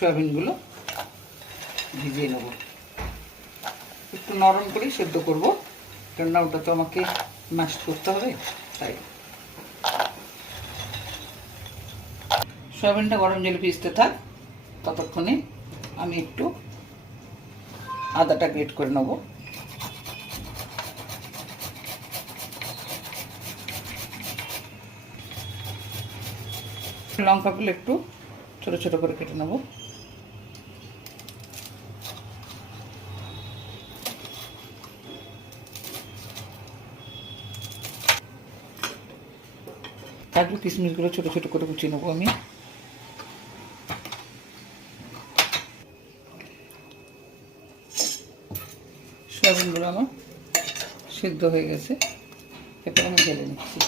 সয়াবিনগুলো ভিজিয়ে নেব, একটু নরম করে সেদ্ধ করব, কেননা ওটা তো আমাকে ম্যাশ করতে হবে। তাই সয়াবিনটা গরম জলে ভিজতে থাক, ততক্ষণে আমি একটু আদাটা গ্রেট করে নেব। লঙ্কাগুলো একটু ছোট ছোট করে কেটে নেব। কাজু কিশমিশগুলো ছোট ছোট করে কুচিয়ে নেবো আমি। সয়াবিনগুলো আমার সিদ্ধ হয়ে গেছে, এরপর আমি ঢেলে নিচ্ছি।